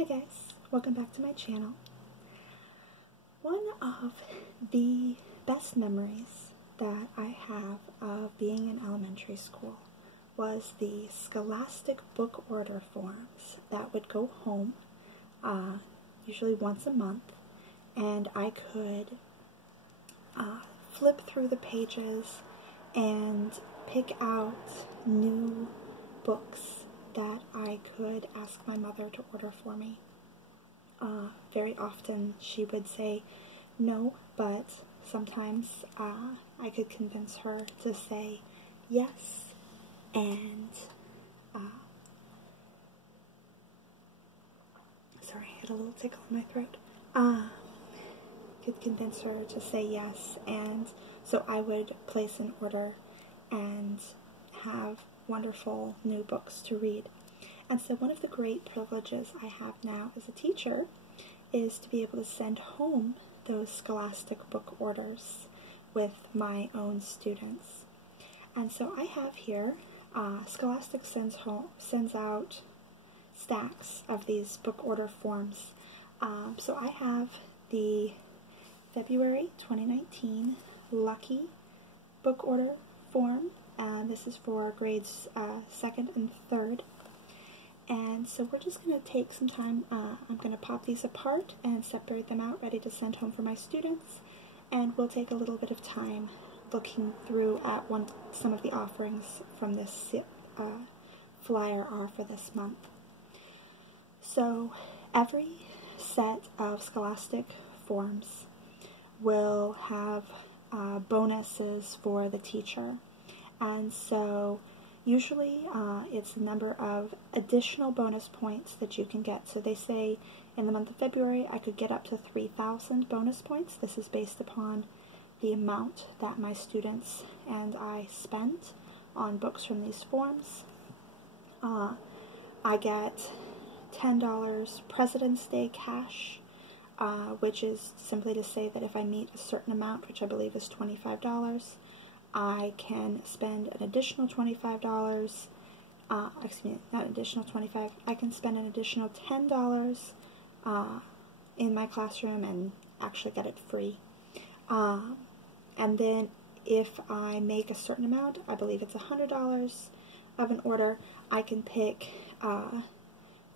Hi guys, welcome back to my channel. One of the best memories that I have of being in elementary school was the Scholastic Book Order forms that would go home, usually once a month, and I could flip through the pages and pick out new books that I could ask my mother to order for me. Very often she would say no, but sometimes I could convince her to say yes, and sorry, I had a little tickle in my throat. Could convince her to say yes, and so I would place an order and have wonderful new books to read. And so one of the great privileges I have now as a teacher is to be able to send home those Scholastic book orders with my own students. And so I have here, Scholastic sends out stacks of these book order forms. So I have the February 2019 Lucky book order form. This is for grades 2nd and 3rd. And so we're just going to take some time. I'm going to pop these apart and separate them out, ready to send home for my students. And we'll take a little bit of time looking through at some of the offerings from this flyer are for this month. So every set of Scholastic forms will have bonuses for the teacher. And so usually it's the number of additional bonus points that you can get. So they say in the month of February I could get up to 3,000 bonus points. This is based upon the amount that my students and I spent on books from these forms. I get $10 President's Day cash, which is simply to say that if I meet a certain amount, which I believe is $25, I can spend an additional $25, excuse me, not additional $25, I can spend an additional $10 in my classroom and actually get it free. And then if I make a certain amount, I believe it's $100 of an order, I can pick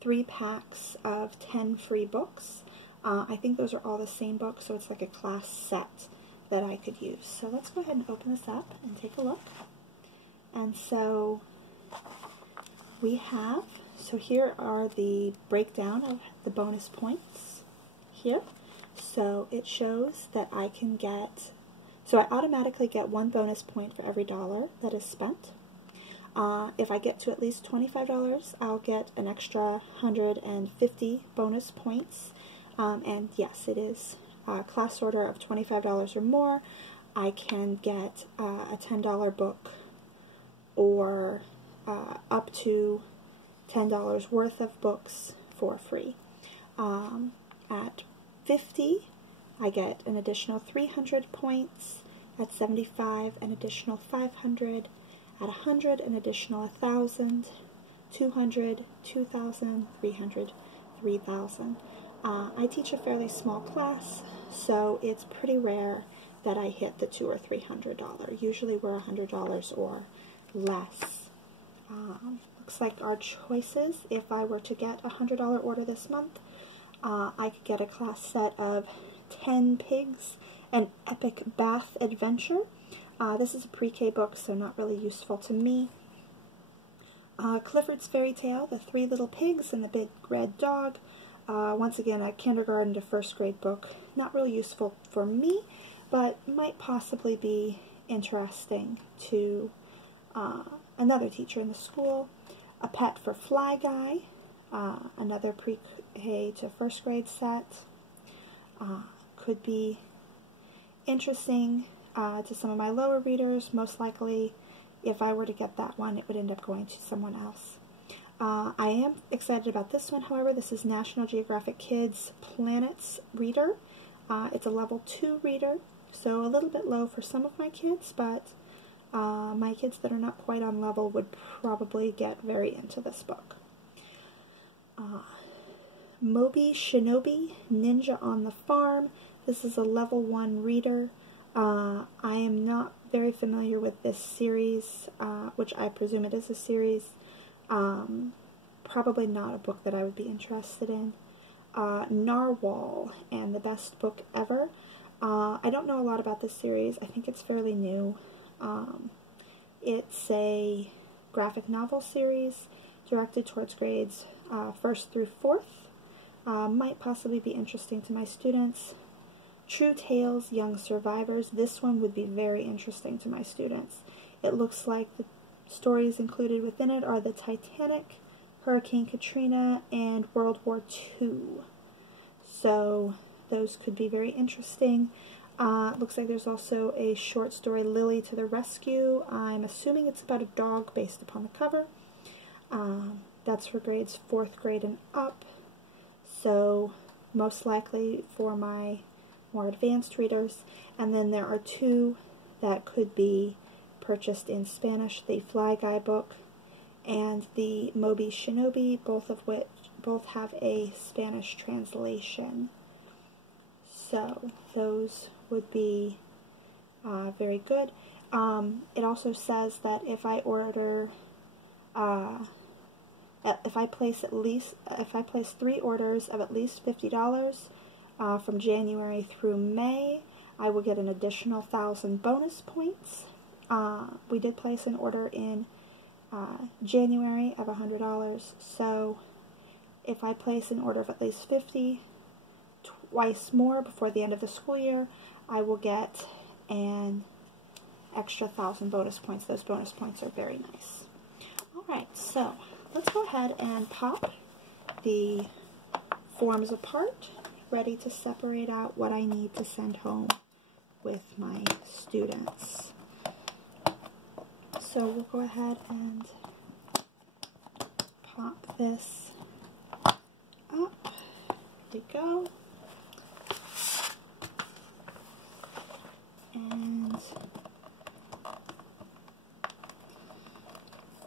3 packs of 10 free books. I think those are all the same books, so it's like a class set that I could use. So let's go ahead and open this up and take a look. And so we have, so here are the breakdown of the bonus points here. So it shows that I can get, so I automatically get 1 bonus point for every $1 that is spent. If I get to at least $25, I'll get an extra 150 bonus points. And yes, it is class order of $25 or more. I can get a $10 book or up to $10 worth of books for free. At 50, I get an additional 300 points. At 75, an additional 500. At 100, an additional 1,000. 200, 2,000, 300, 3,000. I teach a fairly small class, so it's pretty rare that I hit the $200 or $300. Usually we're $100 or less. Looks like our choices, if I were to get a $100 order this month, I could get a class set of 10 Pigs, an Epic Bath Adventure. This is a pre-K book, so not really useful to me. Clifford's Fairy Tale, The 3 Little Pigs and the Big Red Dog. Once again, a kindergarten to 1st grade book. Not really useful for me, but might possibly be interesting to another teacher in the school. A Pet for Fly Guy, another pre-K to 1st grade set. Could be interesting to some of my lower readers. Most likely, if I were to get that one, it would end up going to someone else. I am excited about this one, however. This is National Geographic Kids Planets Reader. It's a level 2 reader, so a little bit low for some of my kids, but my kids that are not quite on level would probably get very into this book. Moby Shinobi, Ninja on the Farm. This is a level 1 reader. I am not very familiar with this series, which I presume it is a series. Probably not a book that I would be interested in. Narwhal and the Best Book Ever. I don't know a lot about this series. I think it's fairly new. It's a graphic novel series directed towards grades 1st through 4th. Might possibly be interesting to my students. True Tales, Young Survivors. This one would be very interesting to my students. It looks like the stories included within it are the Titanic, Hurricane Katrina, and World War II. So those could be very interesting. Looks like there's also a short story, Lily to the Rescue. I'm assuming it's about a dog based upon the cover. That's for grades 4th grade and up. So most likely for my more advanced readers. And then there are 2 that could be purchased in Spanish, the Fly Guy book and the Moby Shinobi, both have a Spanish translation. So those would be very good. It also says that if I order, if I place 3 orders of at least $50 from January through May, I will get an additional 1,000 bonus points. We did place an order in January of $100, so if I place an order of at least 50, twice more before the end of the school year, I will get an extra 1,000 bonus points. Those bonus points are very nice. Alright, so let's go ahead and pop the forms apart, ready to separate out what I need to send home with my students. So we'll go ahead and pop this up. There we go. And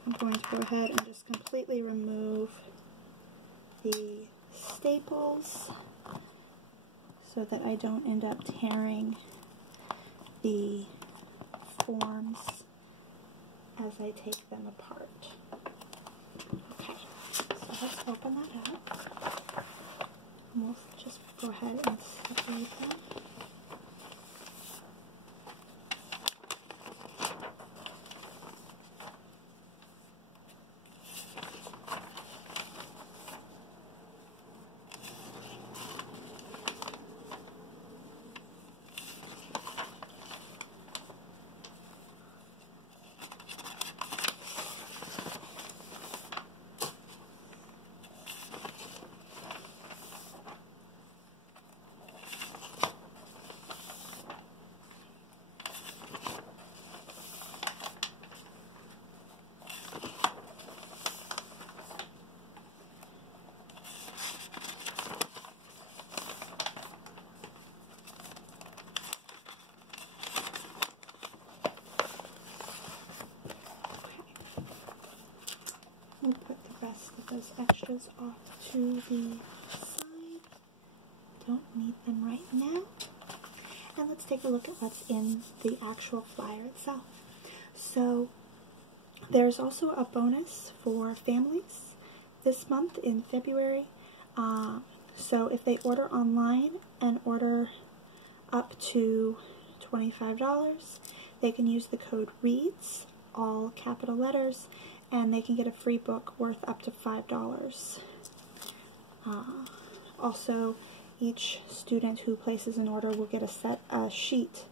I'm going to go ahead and just completely remove the staples so that I don't end up tearing the forms as I take them apart. Okay, so let's open that up. And we'll just go ahead and separate them. We'll put the rest of those extras off to the side. Don't need them right now. And let's take a look at what's in the actual flyer itself. So there's also a bonus for families this month in February. So if they order online and order up to $25, they can use the code READS, all capital letters, and they can get a free book worth up to $5. Also, each student who places an order will get a sheet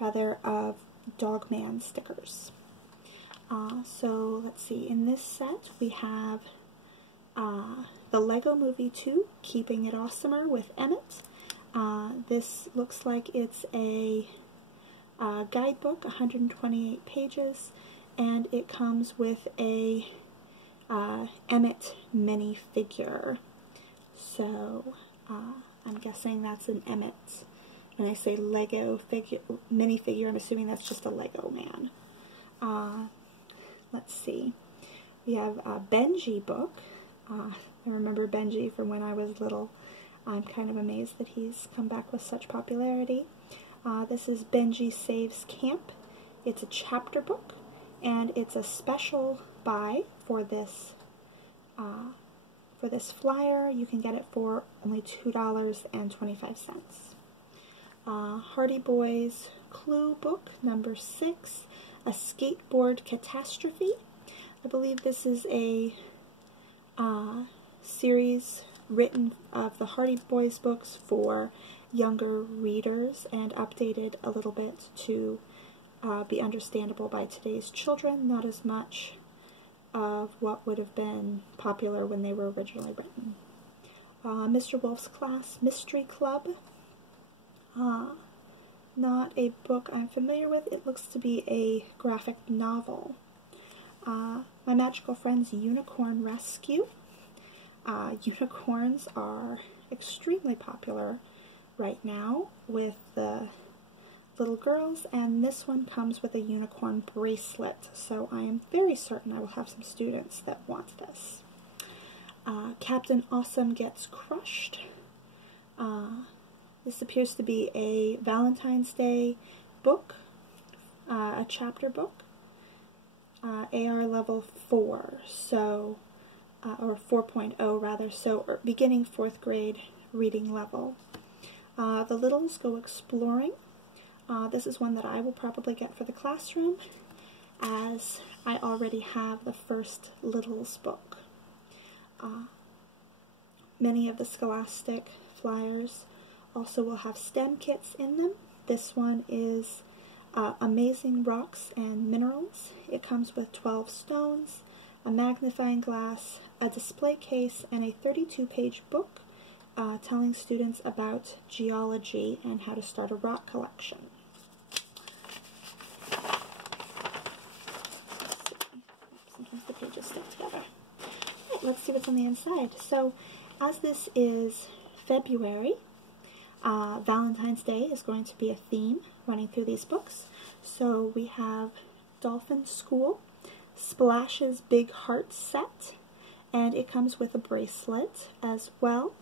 of Dogman stickers. So let's see, in this set we have the Lego Movie 2, Keeping It Awesomer with Emmett. This looks like it's a guidebook, 128 pages, and it comes with a Emmett minifigure. So I'm guessing that's an Emmett. When I say Lego minifigure, I'm assuming that's just a Lego man. Let's see. We have a Benji book. I remember Benji from when I was little. I'm kind of amazed that he's come back with such popularity. This is Benji Saves Camp. It's a chapter book, and it's a special buy for this flyer. You can get it for only $2.25. Hardy Boys Clue Book number 6, A Skateboard Catastrophe. I believe this is a series written of the Hardy Boys books for younger readers and updated a little bit to be understandable by today's children, not as much of what would have been popular when they were originally written. Mr. Wolf's Class Mystery Club. Not a book I'm familiar with. It looks to be a graphic novel. My Magical Friend's Unicorn Rescue. Unicorns are extremely popular right now with the little girls, and this one comes with a unicorn bracelet, so I am very certain I will have some students that want this. Captain Awesome Gets Crushed. This appears to be a Valentine's Day book, a chapter book, AR level 4, so or 4.0 rather, so beginning 4th grade reading level. The Littles Go Exploring. This is one that I will probably get for the classroom, as I already have the first Littles book. Many of the Scholastic flyers also will have STEM kits in them. This one is Amazing Rocks and Minerals. It comes with 12 stones, a magnifying glass, a display case, and a 32-page book telling students about geology and how to start a rock collection. Sometimes the pages stick together. Right, let's see what's on the inside. So, as this is February, Valentine's Day is going to be a theme running through these books. So we have Dolphin School, Splash's Big Heart set, and it comes with a bracelet as well.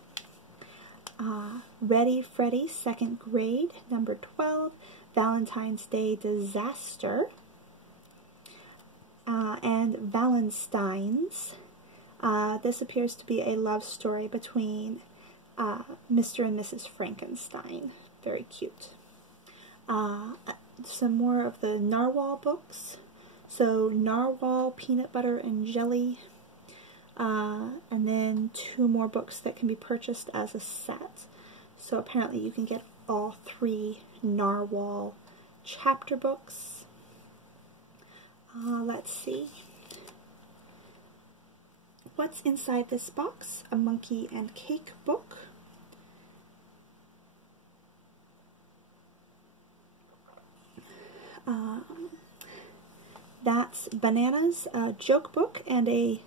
Ready Freddy, 2nd grade, number 12, Valentine's Day Disaster, and Valenstein's. This appears to be a love story between Mr. and Mrs. Frankenstein. Very cute. Some more of the Narwhal books. So Narwhal, Peanut Butter and Jelly, and then 2 more books that can be purchased as a set. So apparently you can get all 3 Narwhal chapter books. Let's see. What's inside this box? A Monkey and Cake book. That's Bananas, a joke book, and a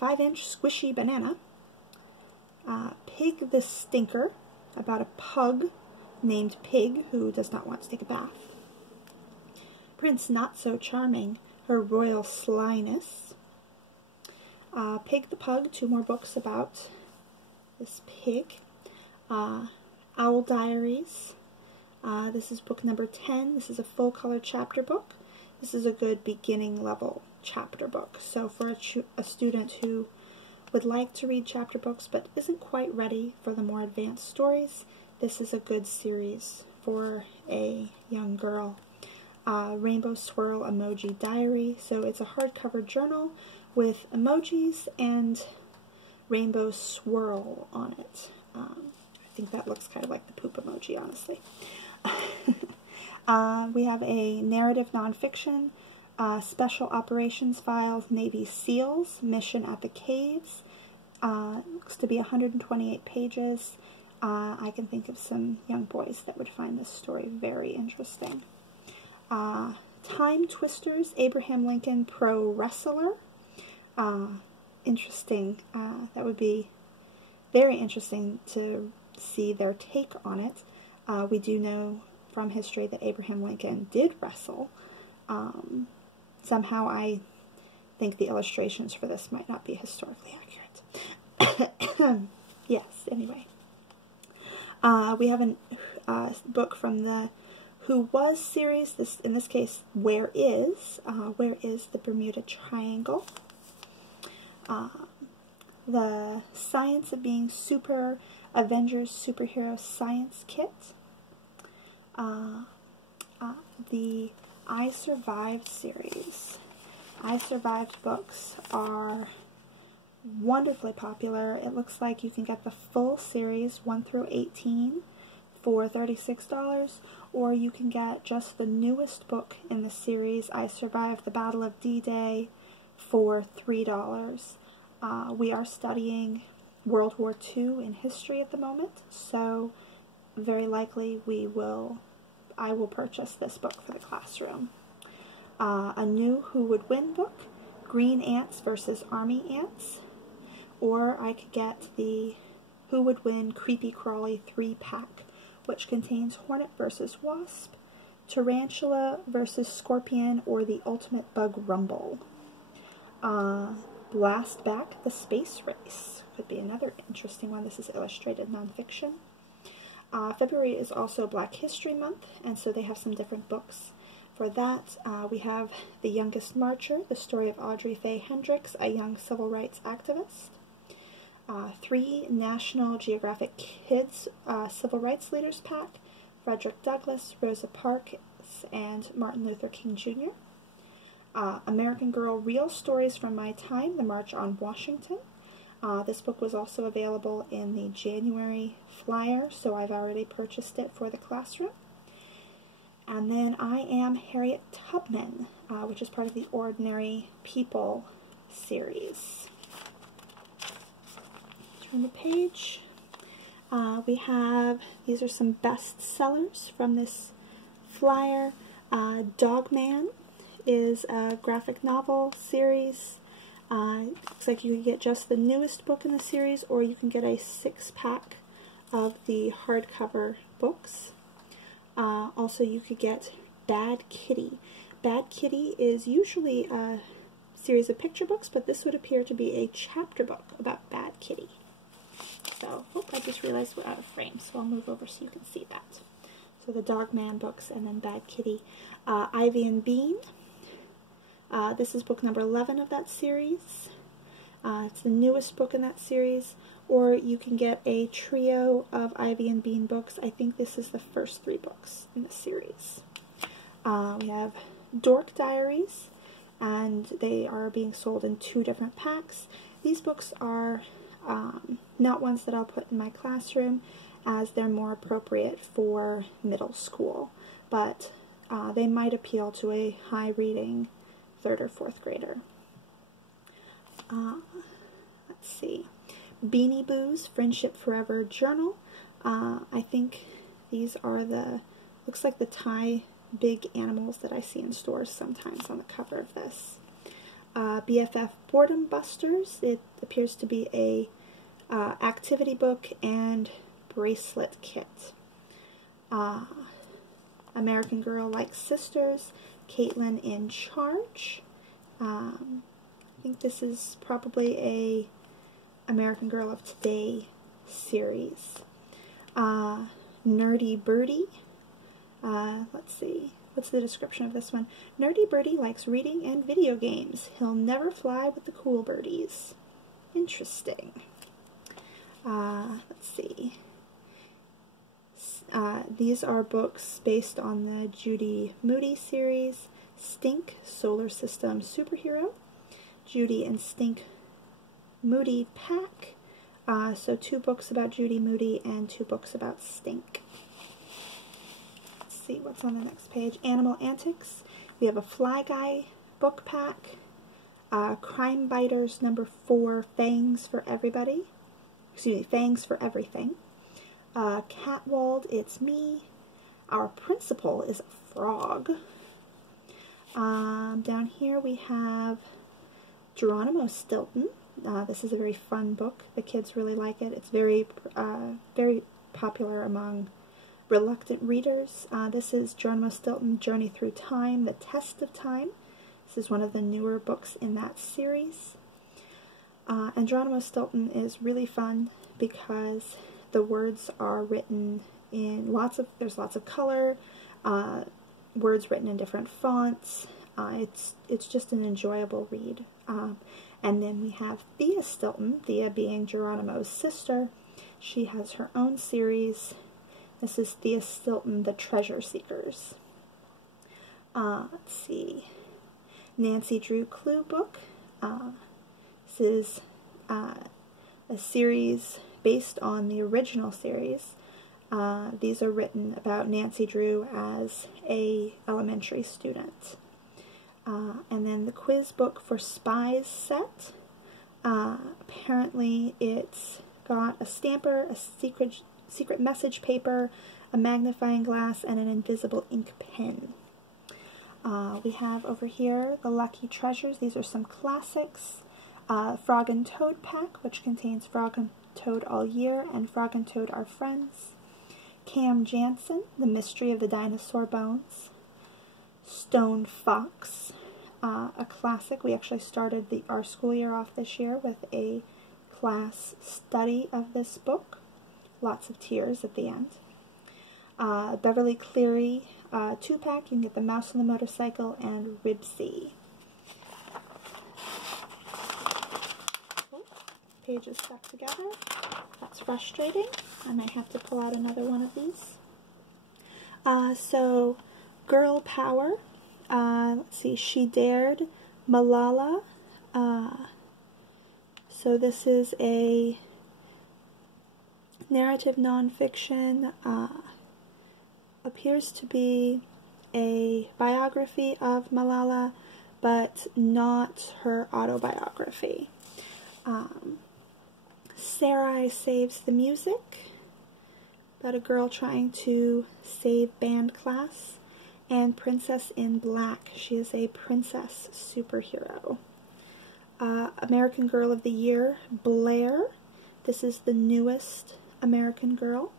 5-inch squishy banana. Pig the Stinker, about a pug named Pig who does not want to take a bath. Prince Not So Charming, Her Royal Slyness. Pig the Pug, 2 more books about this pig. Owl Diaries. This is book number 10. This is a full-color chapter book. This is a good beginning level chapter book. So for a student who would like to read chapter books but isn't quite ready for the more advanced stories, this is a good series for a young girl. Rainbow Swirl Emoji Diary. So it's a hardcover journal with emojis and rainbow swirl on it. I think that looks kind of like the poop emoji, honestly. We have a narrative nonfiction, Special Operations Files, Navy SEALs, Mission at the Caves. Looks to be 128 pages. I can think of some young boys that would find this story very interesting. Time Twisters, Abraham Lincoln Pro Wrestler. Interesting. That would be very interesting to see their take on it. We do know from history that Abraham Lincoln did wrestle. Somehow I think the illustrations for this might not be historically accurate. Yes, anyway. We have a book from the Who Was series. In this case, Where Is the Bermuda Triangle. The Science of Being Super Avengers Superhero Science Kit. The I Survived series. I Survived books are wonderfully popular. It looks like you can get the full series 1 through 18 for $36, or you can get just the newest book in the series, I Survived the Battle of D-Day, for $3. We are studying World War II in history at the moment, so very likely I will purchase this book for the classroom. A new Who Would Win book, Green Ants versus Army Ants, or I could get the Who Would Win Creepy Crawly 3-pack, which contains Hornet versus Wasp, Tarantula versus Scorpion, or the Ultimate Bug Rumble. Blast Back the Space Race could be another interesting one. This is illustrated nonfiction. February is also Black History Month, and so they have some different books. For that, we have The Youngest Marcher, the story of Audrey Faye Hendricks, a young civil rights activist. 3 National Geographic Kids Civil Rights Leaders Pack, Frederick Douglass, Rosa Parks, and Martin Luther King Jr. American Girl Real Stories from My Time, The March on Washington. This book was also available in the January flyer, so I've already purchased it for the classroom. And then I Am Harriet Tubman, which is part of the Ordinary People series. Turn the page. We have, these are some best sellers from this flyer. Dogman is a graphic novel series. Looks like you can get just the newest book in the series, or you can get a 6-pack of the hardcover books. Also, you could get Bad Kitty. Bad Kitty is usually a series of picture books, but this would appear to be a chapter book about Bad Kitty. So, I just realized we're out of frame, so I'll move over so you can see that. So the Dogman books, and then Bad Kitty. Ivy and Bean. This is book number 11 of that series. It's the newest book in that series. Or you can get a trio of Ivy and Bean books. I think this is the first 3 books in the series. We have Dork Diaries, and they are being sold in 2 different packs. These books are not ones that I'll put in my classroom, as they're more appropriate for middle school, but they might appeal to a high-reading 3rd or 4th grader. Let's see. Beanie Boo's Friendship Forever Journal. I think these are looks like the Thai big animals that I see in stores sometimes on the cover of this. BFF Boredom Busters. It appears to be a activity book and bracelet kit. American Girl Like Sisters, Caitlin in Charge. I think this is probably a American Girl of Today series. Nerdy Birdie. Let's see. What's the description of this one? Nerdy Birdie likes reading and video games. He'll never fly with the cool birdies. Interesting. Let's see. These are books based on the Judy Moody series. Stink, Solar System Superhero. Judy and Stink Moody pack. So 2 books about Judy Moody and 2 books about Stink. Let's see what's on the next page. Animal Antics. We have a Fly Guy book pack. Crime Biters number 4, Fangs for Everybody. Excuse me, Fangs for Everything. Catwald, It's Me. Our Principal is a Frog. Down here we have Geronimo Stilton. This is a very fun book. The kids really like it. It's very popular among reluctant readers. This is Geronimo Stilton, Journey Through Time, The Test of Time. This is one of the newer books in that series. And Geronimo Stilton is really fun because the words are written in there's lots of color, words written in different fonts. It's just an enjoyable read. And then we have Thea Stilton, Thea being Geronimo's sister. She has her own series. This is Thea Stilton, The Treasure Seekers. Let's see. Nancy Drew Clue Book. This is a series based on the original series. These are written about Nancy Drew as a elementary student. And then the quiz book for Spies set. Apparently it's got a stamper, a secret message paper, a magnifying glass, and an invisible ink pen. We have over here the Lucky Treasures. These are some classics. Frog and Toad pack, which contains Frog and Toad All Year and Frog and Toad Are Friends. Cam Jansen, The Mystery of the Dinosaur Bones. Stone Fox, a classic. We actually started our school year off this year with a class study of this book. Lots of tears at the end. Beverly Cleary 2-pack. You can get The Mouse on the Motorcycle and Ribsy. Oh, pages stuck together. That's frustrating. I might have to pull out another one of these. So, Girl Power. Let's see, She Dared, Malala. So this is a narrative nonfiction. Appears to be a biography of Malala, but not her autobiography. Sarai Saves the Music, about a girl trying to save band class. And Princess in Black. She is a princess superhero. American Girl of the Year, Blair. This is the newest American Girl.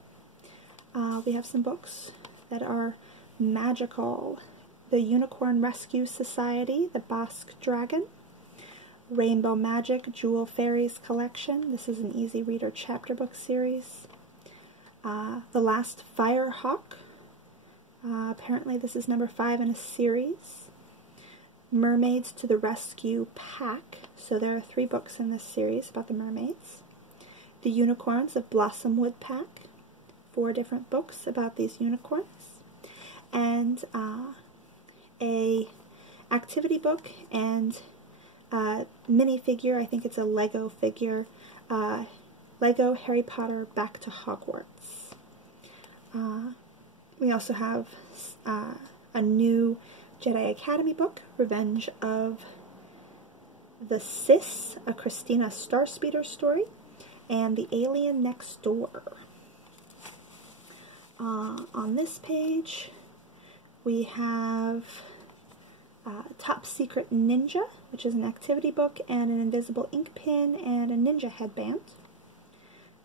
We have some books that are magical. The Unicorn Rescue Society, The Basque Dragon. Rainbow Magic, Jewel Fairies Collection. This is an easy reader chapter book series. The Last Firehawk. Apparently this is number 5 in a series. Mermaids to the Rescue Pack. So there are 3 books in this series about the mermaids. The Unicorns of Blossomwood Pack. 4 different books about these unicorns. And a activity book and minifigure. I think it's a Lego figure. Lego Harry Potter Back to Hogwarts. We also have a new Jedi Academy book, Revenge of the Sis, a Christina Starspeeder story, and The Alien Next Door. On this page, we have Top Secret Ninja, which is an activity book and an invisible ink pen and a ninja headband.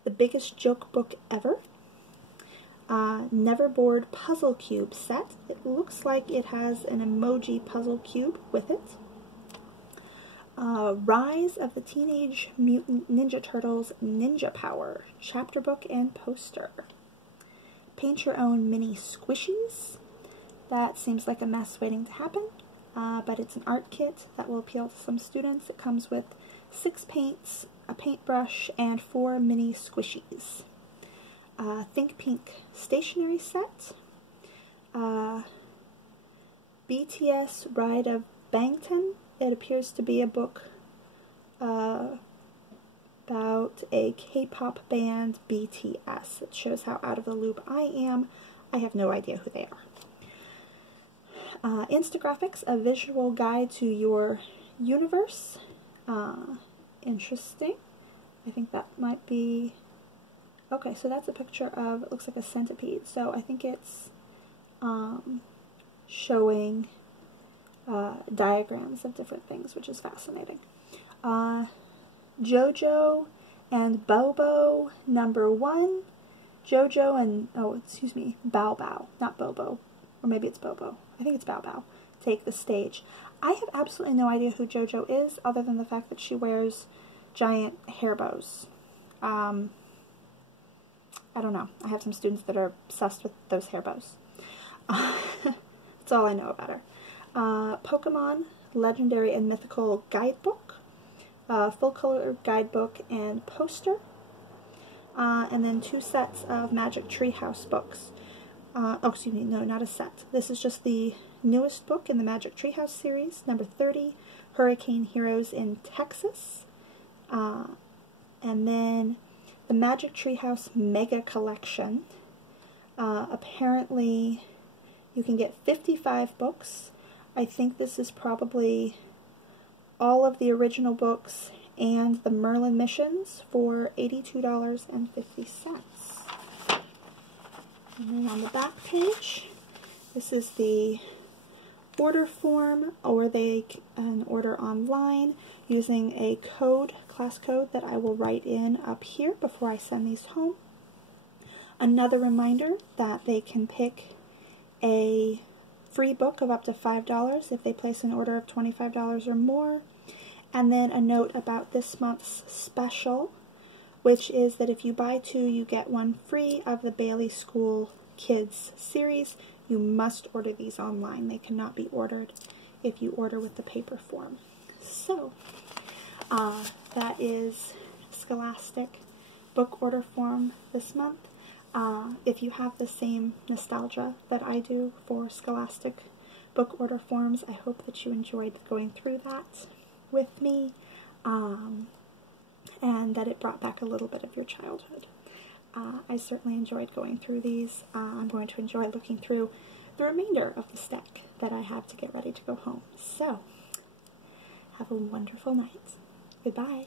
The Biggest Joke Book Ever. Neverboard Puzzle Cube set. It looks like it has an emoji puzzle cube with it. Rise of the Teenage Mutant Ninja Turtles Ninja Power chapter book and poster. Paint Your Own Mini Squishies. That seems like a mess waiting to happen, but it's an art kit that will appeal to some students. It comes with 6 paints, a paintbrush, and 4 mini squishies. Think Pink stationery set. BTS Ride of Bangtan. It appears to be a book about a K-pop band, BTS. It shows how out of the loop I am. I have no idea who they are. Instagraphics, a visual guide to your universe. Interesting. I think that might be... Okay, so that's a picture of, it looks like a centipede. So I think it's showing diagrams of different things, which is fascinating. Jojo and Bobo, number 1. Jojo and, Bao Bao, not Bobo. Or maybe it's Bobo. I think it's Bao Bao. Take the stage. I have absolutely no idea who Jojo is, other than the fact that she wears giant hair bows. I don't know. I have some students that are obsessed with those hair bows. That's all I know about her. Pokemon Legendary and Mythical Guidebook, full color guidebook and poster, and then 2 sets of Magic Treehouse books. Oh, excuse me, no, not a set. This is just the newest book in the Magic Treehouse series, number 30, Hurricane Heroes in Texas. And then the Magic Treehouse Mega Collection. Apparently, you can get 55 books. I think this is probably all of the original books and the Merlin missions for $82.50. And then on the back page, this is the order form, or they can order online using a code, class code, that I will write in up here before I send these home. Another reminder that they can pick a free book of up to $5 if they place an order of $25 or more. And then a note about this month's special, which is that if you buy 2, you get 1 free of the Bailey School Kids series. You must order these online. They cannot be ordered if you order with the paper form. So, that is Scholastic book order form this month. If you have the same nostalgia that I do for Scholastic book order forms, I hope that you enjoyed going through that with me, and that it brought back a little bit of your childhood. I certainly enjoyed going through these. I'm going to enjoy looking through the remainder of the stack that I have to get ready to go home. So, have a wonderful night. Goodbye.